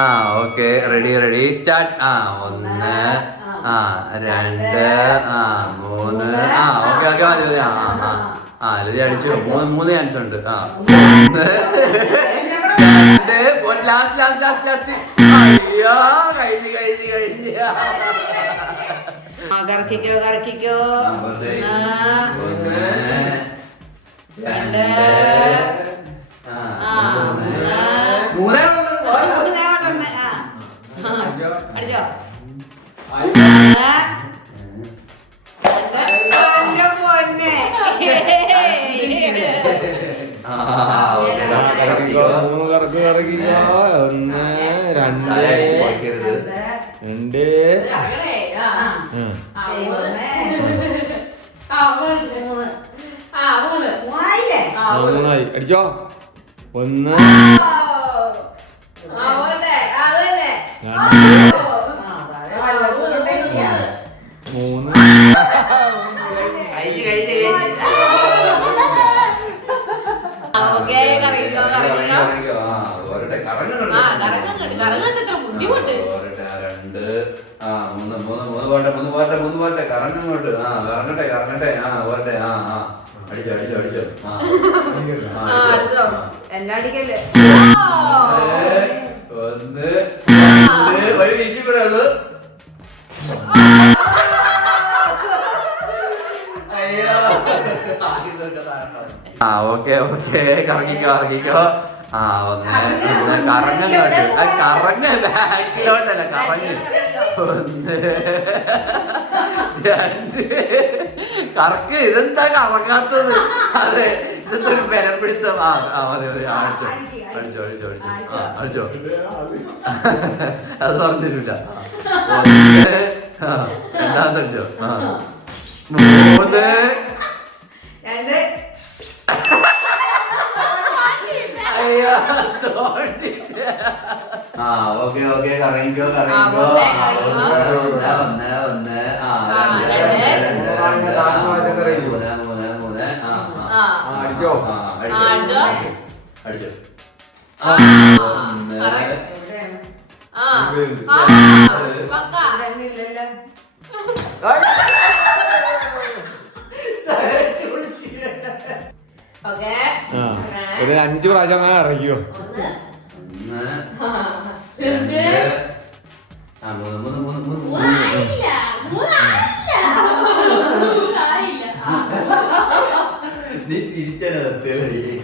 ആ okay ready start. ആ 1 ആ 2 ആ 3 ആ ഓക്കെ മതി. ആ ലതി അടിച്ചു. 3 ചാൻസ് ഉണ്ട്. ആ 1 2 ലാസ്റ്റ്. അയ്യോ കഴിഞ്ഞു. കറക്കിക്കോ 1 2 അടിച്ചോ. മൂന്നായി അടിച്ചോ. 1 2 പോട്ടെ കറങ്ങോട്ട്. കറങ്ങട്ടെ. ആ പോട്ടെ. അടിച്ചോ. എന്നെ അടിക്കല്ലേ. 1 2 വഴി വീശിപ്പെടാളൂ. ആ ഓക്കെ കറങ്ങിക്കോ. ആ 1 കറങ്ങോട്ട്. ബാക്കിലോട്ടല്ല കറങ്ങ്. 1 2 കറക്ക്. ഇതെന്താ കറങ്ങാത്തത്? അതെ ഇതെന്തൊരു ബലപ്പിടുത്തം. മതി അടിച്ചോ. അത് പറഞ്ഞില്ല. 1 രണ്ടാമത്തെ അടിച്ചോ. 3 അയ്യോ തോട്ടിട്ട്. ആ ഓക്കെ കറങ്ങിക്കോ. 1 അടിച്ചോ. ഒരു 5 പ്രാവശ്യം അങ്ങനെ ഇറങ്ങിയോ. 1 2 നീ തിരിച്ചടി നിർത്തിയല്ലേ.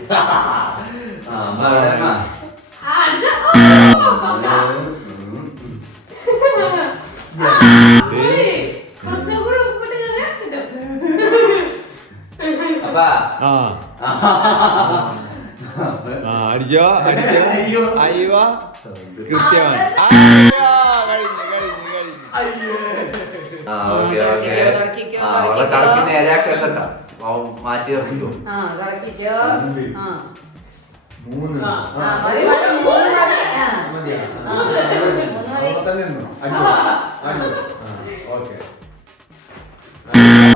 അടിച്ചോ. അയ്യോ കൃത്യമാണ്. കറക്കി നേരെയാക്കണ്ട. മാറ്റി ഇറങ്ങിക്കോ. 3